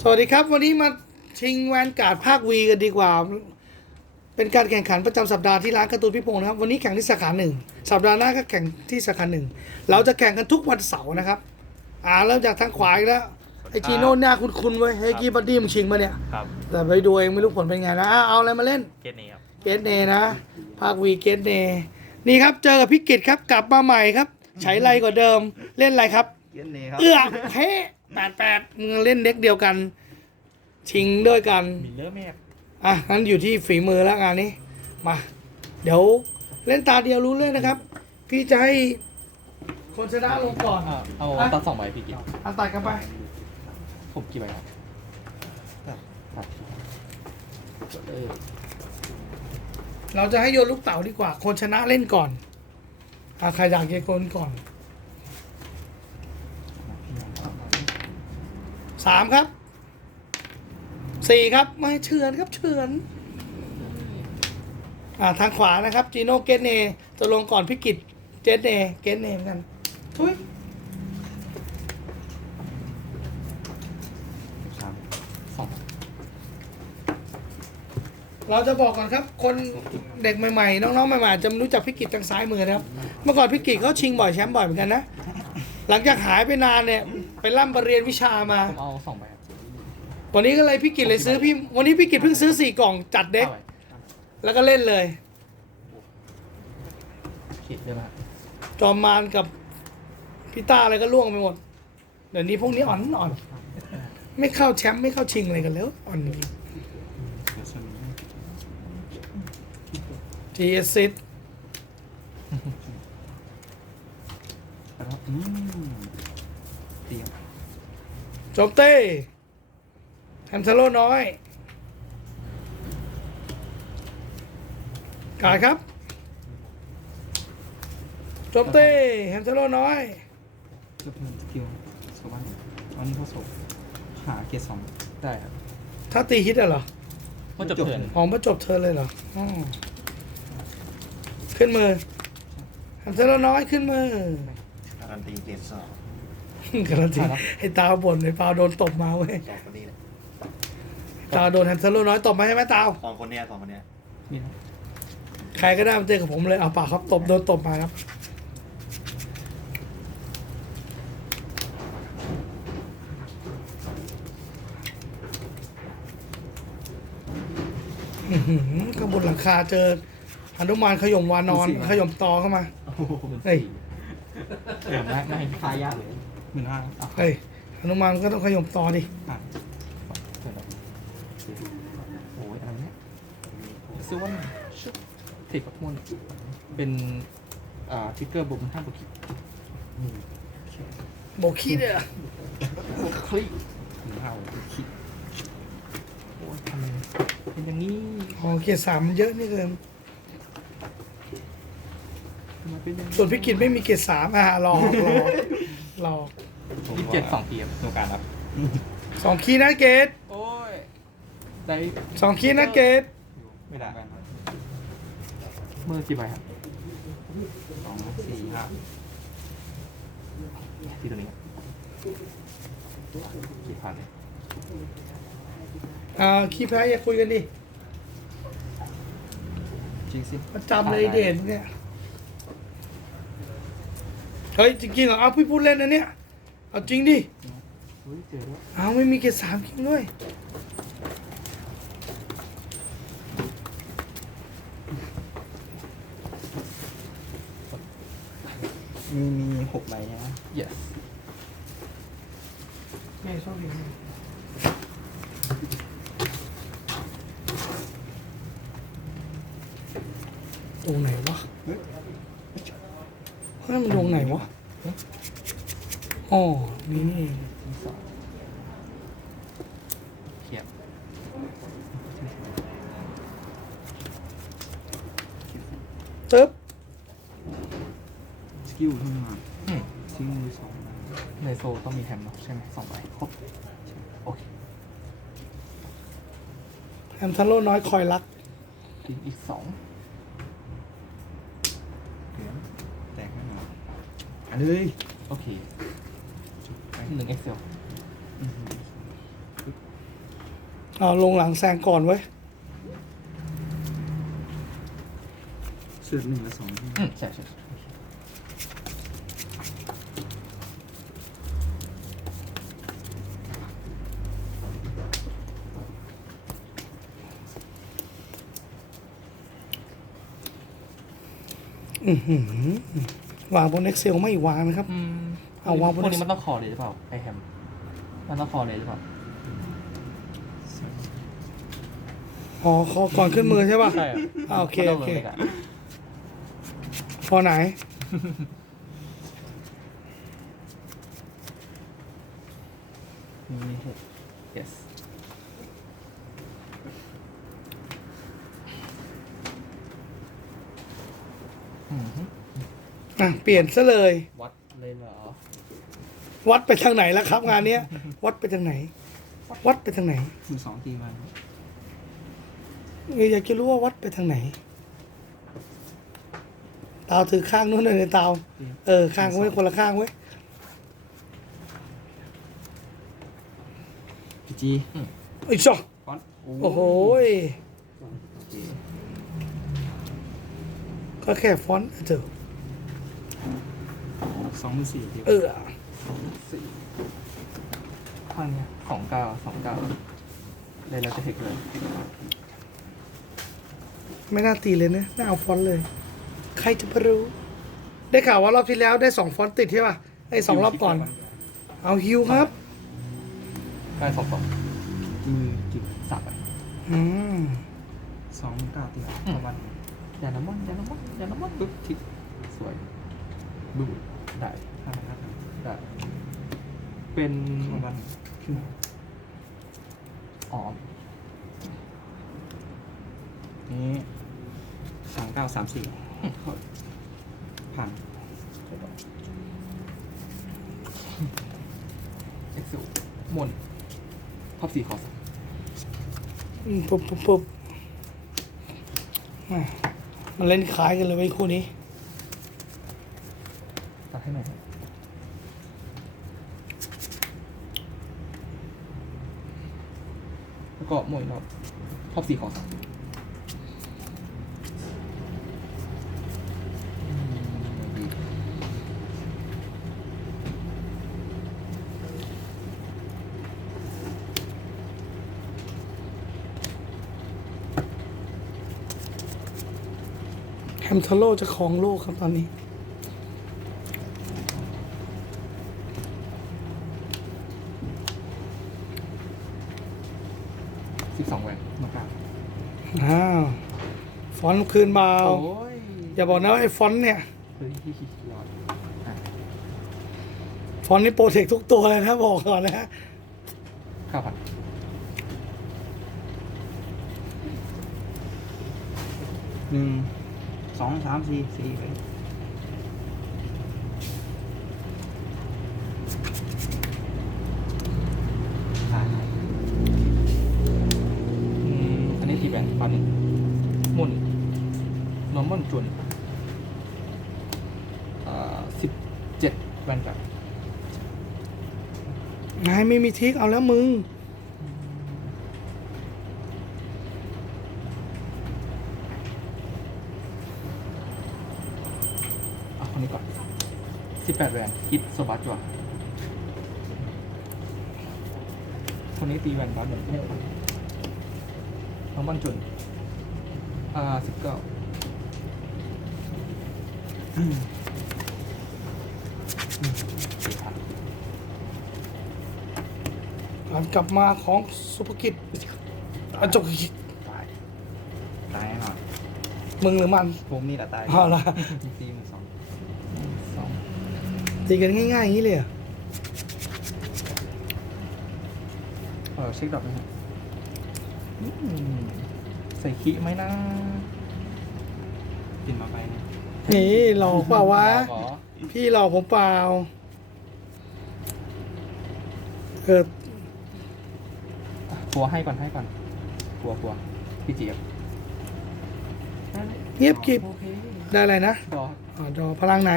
สวัสดีครับ วันนี้มาชิงแวนการ์ดภาควีกันดีกว่า เป็นการแข่งขันประจำสัปดาห์ที่ร้านการ์ตูนพี่พงศ์นะครับ วันนี้แข่งที่สาขาหนึ่งสัปดาห์หน้าก็แข่งที่สาขาหนึ่งเราจะแข่งกันทุกวันเสาร์นะครับ อ่าเริ่มจากทางขวาอีกแล้วไอจีโน่หน้าคุ้นๆไว้ยเฮ้ยกี้บัดดี้มึงชิงมาเนี่ยครับแต่ไปดูเองไม่รู้ผลเป็นไงนะอะเอาอะไรมาเล่นเกตนี้ครับเกตเนนะ ภาควีเกตเนนี่ครับเจอกับพิกิตครับกลับมาใหม่ครับใช้ไรกว่าเดิมเล่นอะไรครับเกียนเนครับเอื้อเฮ้ แปดแปดมึงเล่นเด็กเดียวกัน ชิงด้วยกัน มิลเลอร์แมกอะงั้นอยู่ที่ฝีมือแล้วงานนี้ มา เดี๋ยวเล่นตาเดียวรู้เรื่องนะครับ พี่จะให้คนชนะลงก่อนอ่าเอาอะตัดสองใบพี่กิ๊กอันตัดกันไป ผมกี่ใบครับตัดเออเราจะให้โยนลูกเต๋าดีกว่า คนชนะเล่นก่อนอะใครอยากเกคนก่อน สามครับสี่ครับไม่เฉือนครับเฉือนอ่าทางขวานะครับจีโน่เกตเนจะลงก่อนพิกิตเจตเนเกตเนเหมือนกันทุยสามสองเราจะบอกก่อนครับ คนเด็กใหม่ๆ น้องๆ ใหม่ๆอาจจะไม่รู้จักพิกิตทางซ้ายมือนะครับ เมื่อก่อนพิกิตเขาชิงบ่อยแชมป์บ่อยเหมือนกันนะ หลังจากหายไปนานเนี่ย ไปร่ำไปเรียนวิชามา ผมเอาสองใบครับวันนี้ก็เลยพิกิตเลยซื้อพี่ วันนี้พิกิตเพิ่งซื้อสี่กล่องจัดเด็กก้าใบแล้วก็เล่นเลย ขีดด้วยนะจอมมารกับพี่ต้าอะไรก็ล่วงไปหมด เดี๋ยวนี้พวกนี้อ่อนอ่อน ไม่เข้าแชมป์ไม่เข้าชิงอะไรกันแล้วอ่อนทีเอซิตแล้วอืมเตียงโจมเต้แฮมเทโลน้อย กายครับโจมเต้แฮมเทโลน้อยเพื่อเพิ่มสกิลโซบ้านอันนี้เขาโซหาเกียร์สองได้ครับถ้าตีฮิตอะเหรอก็จบเทิร์นอ๋อมาจบเธอเลยเหรอออขึ้นมือแฮมเทโลน้อยขึ้นมือการันตีเกรดสอง การันตีไอ้ตาบ่นไอ้ปาวโดนตบมาเว้ยสองคนนี้แหละตาโดนแฮมเทโลน้อยตบมาใช่ไหมตาวสองคนเนี้ยสองคนเนี้ยนี่นะใครก็ได้มาเจอกับผมเลยเอาปากครับตบโดนตบมาครับอื้อหือข้างบนหลังคาเจอหนุมานขย่มวานอนขย่มตอเข้ามาเฮ้ยเดี๋ยวได้ได้ทายากเลย หมื่นห้าอะเฮ้ยหนุมานก็ต้องขย่มตอดิอะเทิร์นครับโอ้ยอะไรเนี่ยซื้อว่าชุบติดปักมุ่นเป็นอ่าทิกเกอร์บุกห้าบุกคิดโบกี้เนี่ยคลิกหมื่นห้าคิดโอ้ยทำไมเป็นอย่างนี้โอเคสามมันเยอะนี่เกินทำไมเป็นอย่างนี้ส่วนพิกิจไม่มีเกรดสามอะรอรอรอ ยี่สิบเจ็ดสองทีครับตัวการรับสองคีย์นะเกตโอ้ย ได้สองคีย์นะเกตไม่ได้เมื่อกี่ใบครับสองสี่ห้าที่ตัวนี้กี่พันเลยอ่าคีย์แพ้อย่าคุยกันดิจริงสิประจำเลยเด่นเนี่ย เฮ้ยจริงๆเหรอเอาพี่พูดเล่นนะเนี่ย เอาจริงดิเฮ้ยเจอด้วยเอาไม่มีเกรดสามจริงด้วย มีมีหกใบนะ yes ไม่ชอบดีตรงไหนวะเฮ้ยเฮ้ยมันตรงไหนวะ อ๋อนี่นี่เองที่สองเขียนตึ๊บสกิลเท่านั้นอืมสกิลมือสองในโซต้องมีแฮมเนาะใช่ไหมสองใบครบโอเคแฮมทันโลน้อยคอยรักกินอีกสองเหรียแตกแน่นอนอันเลยโอเค หนึ่งเอ็กเซลอื้อหือเอาลงหลังแซงก่อนไว้ยเสือกหนึ่งและสองที่อืมใช่ใช่ใช่อือหือวางบน Excel ไม่วางนะครับ อืม เอาวางบนพวกนี้มันต้องคอเลยหรือเปล่าไอแฮมมันต้องคอเลยหรือเปล่าอ๋อขอก่อนขึ้นมือใช่ป่ะใช่อะอ่าโอเคมันต้งโอเคลงลยะพอไหนมีเหตุ yes อืมฮึอะ เปลี่ยนซะเลย วัดเลยเหรอ วัดไปทางไหนแล้วครับ งานเนี้ย วัดไปทางไหน วัดไปทางไหนหนึ่งสองตีมาเอออยากจะรู้ว่าวัดไปทางไหนตาวถือข้างนู้นเลยในตาวเออข้างไว้คนละข้างไว้ยพีจีไอ้ช่อฟอนต์โอ้โหยโอเคก็แค่ฟอนต์เถอะสองหมื่นสี่เดียวเออ สี่ข้างเนี้ยสองเก้าสองเก้าเลยเราจะเทคเลย ไม่น่าตีเลยนะ น่าเอาฟอนต์เลย ใครจะไปรู้ ได้ข่าวว่ารอบที่แล้วได้สองฟอนต์ติดใช่ป่ะ ไอ้สองรอบก่อน เอาฮิวครับได้สองสองมือจิบสามไปอืมสองหมื่นเก้าตีประมาณยาน้ำมันยาน้ำมันยาน้ำมันปึ๊บทิกสวยดูได้ห้าพันห้าพั นได้เป็นประมาณขึ้นอ๋อนี้สามเก้าสามสี่ผ่านเอ็กซ์มนท็อปสี่ขอสามอืมปุ๊บปุ๊บปุ๊บอะมันเล่นคล้ายกันเลยไว้ยคู่นี้ตัดให้หน่อยครับ แล้วก็หมวยรอบท็อปสี่ขอสามอืมแฮมทาโร่จะครองโลกครับตอนนี้ สิบสองแหวน มากราบ อ้าว ฟ อนต์คืนมาโอ้ยอย่าบอกนะว่าไอ้ฟอนต์เนี่ย เฮ้ยรอดอะฟอนต์นี่โปรเทคทุกตัวเลยนะบอกก่อนนะฮะเก้าพันหนึ่งสองสามสี่สี่ไปอ่าอืมอันนี้ตีแบนปาหนึ่งมุนนอร์มอนจุนอ่าสิบเจ็ดแวนกับ นาย ไม่มีทิกเอาแล้วมึง เอาคนนี้ก่อนสิบแปดแวนฮิตโซบัสจัวคนนี้ตีแวนบาสหนึ่งหกพันนอร์มอนจุนอ่าสิบเก้าสี่พัน การกลับมาของสุภกิจอจกกิจตายตายแน่นอนมึงหรือมัน ผมนี่แหละตายเอาละ ตีหนึ่งสองสองตีกันง่ายๆอย่างนี้เลยเหรอเออเช็คดอกนะครับอืมใส่ขี้ไหมนะกินมาไปนะนี่หลอกเปล่าวะหรอพี่หลอกผมเปล่าเออ ปัวให้ก่อนให้ก่อนปัวปัวพี่เจี๊ยบเงียบกริบ โอเคได้อะไรนะดอกอ๋อดอพลังไหน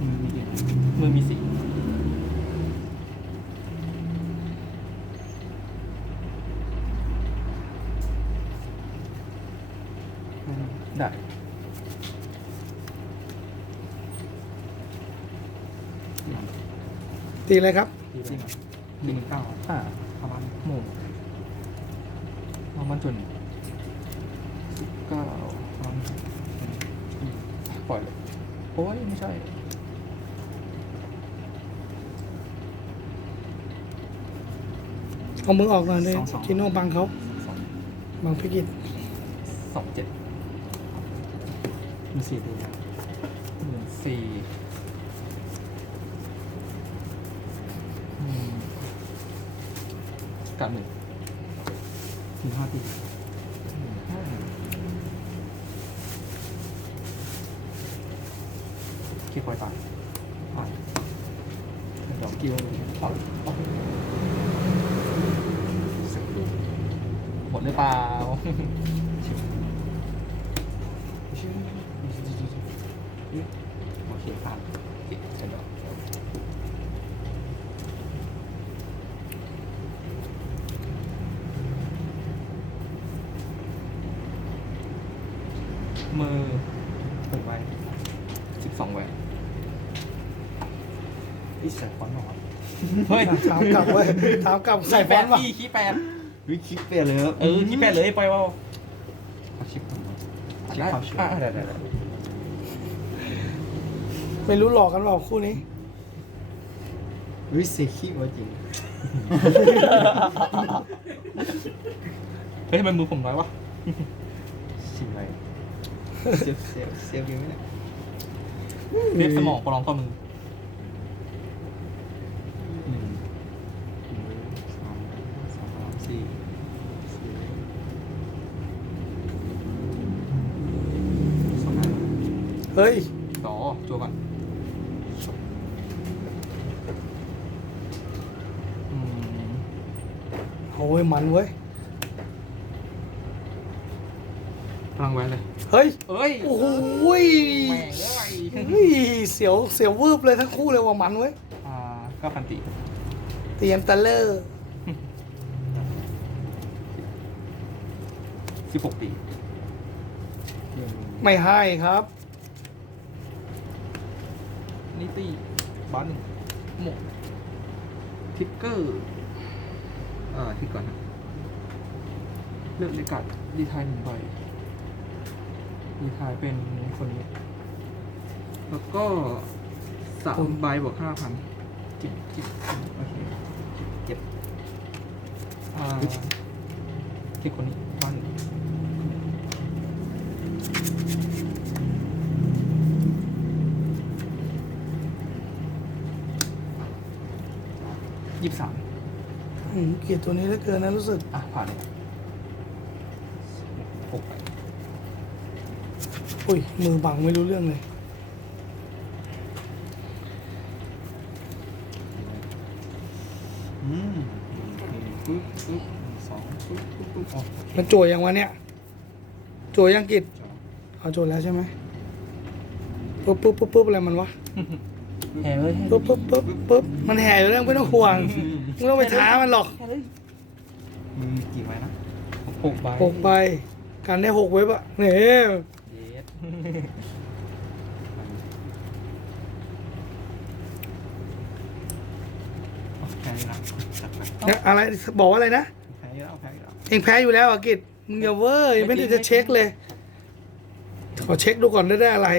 มือมีเดียวมือมีสี ตีอะไรครับจริงหนึ่งเก้าอ่าประมาณหมู่ประมาณจนสิบเก้าประมาณปล่อยเลยโอ้ยไม่ใช่เอามือออกหน่อยเลยชิโน่บังเขาบังพิกิตสองเจ็ดมีสี่ตัวหมื่นสี่ กลับหนึ่งสี่ห้าตีหนึ่งห้าคิดปล่อยตายอะเดี๋ยวสกิลถอดออกหมดหรือเปล่า โอเคผ่าน เดี๋ยว มือเปิดไว้สิบสองแหวนอีสใส่ฟอนต์หรอเฮ้ยเท้ากลับเว้ยเท้ากลับใส่ขี้ฟแปอนดต์ว่ะขี้ขี้แปดวิคิปเปลี่ยนเลยครับเออขี้แปดเลยปล่อยเว่าเขาชิปผมอะชิปได้เขาชิปอะได้ได้ได้ไม่รู้หลอกกันเปล่าคู่นี้ วิเซคิว่าจริงเฮ้ยทำไมมือผมน้อยวะชิม อะไรเซฟเซฟเซฟยังไม่ได้เรียกสมองประลองต่อมือหนึ่งสองสามสี่สี่สองห้าเฮ้ยต่อจัวก่อนอืมโอ้ยมันเว้ย พลังแวนเลย เฮ้ย เอ้ยโอ้โหยแม่งเอ้ยเฮ้ยเสียวเสียววืบเลยทั้งคู่เลยว่ามันเว้ยอ่าก็พันติเตรียมตะเลอร์สิบหกปีหนึ่งไม่ให้ครับ นิตี้บ้านหนึ่งหมกทิกเกอร์อ่าทิกก่อนนะเลือกเลกัดดีไทายหนึ่งใบ ดีไทายเป็นคนนี้ แล้วก็สามใบบวกห้าพันจิบจิบโอเคเจ็บอ่าที่คนนี้บ้านหนึ่งยี่สิบสามอืมเกลียดตัวนี้เหลือเกินนะรู้สึก อะ ผ่านเลยหกไป อุ้ย มือบังไม่รู้เรื่องเลย อืมปึ๊บปึ๊บสองปึ๊บปึ๊บปึ๊บอ๋อมันโจยยังวะเนี่ยโจยยังกิจจอเอาโจยแล้วใช่ไหมปุ๊บปุ๊บปุ๊บปุ๊บอะไรมันวะแห่เลยปุ๊บปุ๊บปุ๊บปุ๊บมันแห่อยู่แล้วไม่ต้องห่วงไม่ต้องไปท้ามันหรอกมีกี่ใบนะหกใบหกใบการได้หกเว็บอะเนี่ยเยสอ๋อ แพ้อยู่แล้วจัดไปเนี่ยอะไรบอกว่าอะไรนะ แพ้อยู่แล้วแพ้อยู่แล้วเองแพ้อยู่แล้วอะกิจมึงอย่าเวอร์ยังไม่ได้จะเช็คเลย ขอเช็คดูก่อนได้ได้อะไร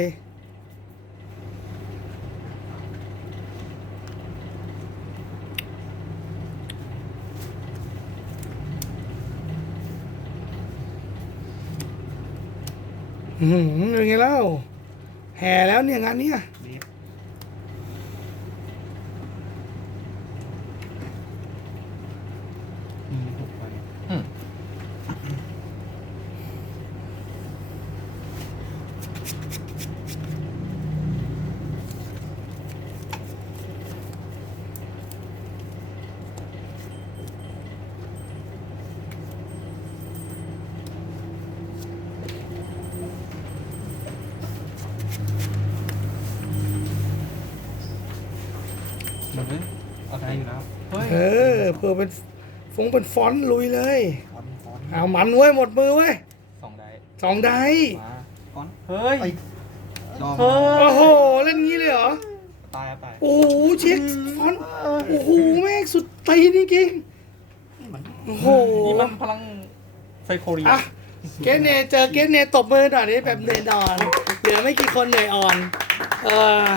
อืมยังไงเล่าแห่แล้วเนี่ยงานเนี้ย เรียบมีหกใบ อืมหมดเลยเอา แพ้ ไป อยู่แล้ว เฮ้ย เอ อเพื่อเป็นฟงเป็นฟอนต์ลุยเลย ฟอนต์ฟอนต์เอามันเว้ยหมดมือเว้ยสองได้สองไดมาก้อนเฮ้ยไอ้จอมเฮ้ยโอ้โหเล่นงี้เลยเหรอตายครับตายโอ้โหเช็คฟอนต์โอ้โหแม่งสุดตีนจริงๆโอ้โหนี่มันพลังไซโคเรียอะเกสเนเจอเกสเนตบมือหน่อยนี่แบบเหนื่อยนอน เหลือไม่กี่คนเหนื่อยอ่อน เออ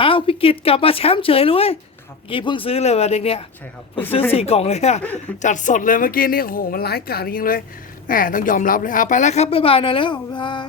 อ้าวพี่กิตกลับมาแชมป์เฉยเลยเว้ย ครับเมื่อกี้เพิ่งซื้อเลยว่ะเด็กเนี้ยใช่ครับ เพิ่งซื้อสี่กล่องเลยอะจัดสดเลยเมื่อกี้นี่โอ้โหมันร้ายกาจจริงๆเลยแหมต้องยอมรับเลยเอาไปแล้วครับบ๊ายบายหน่อยแล้วบ๊ายบาย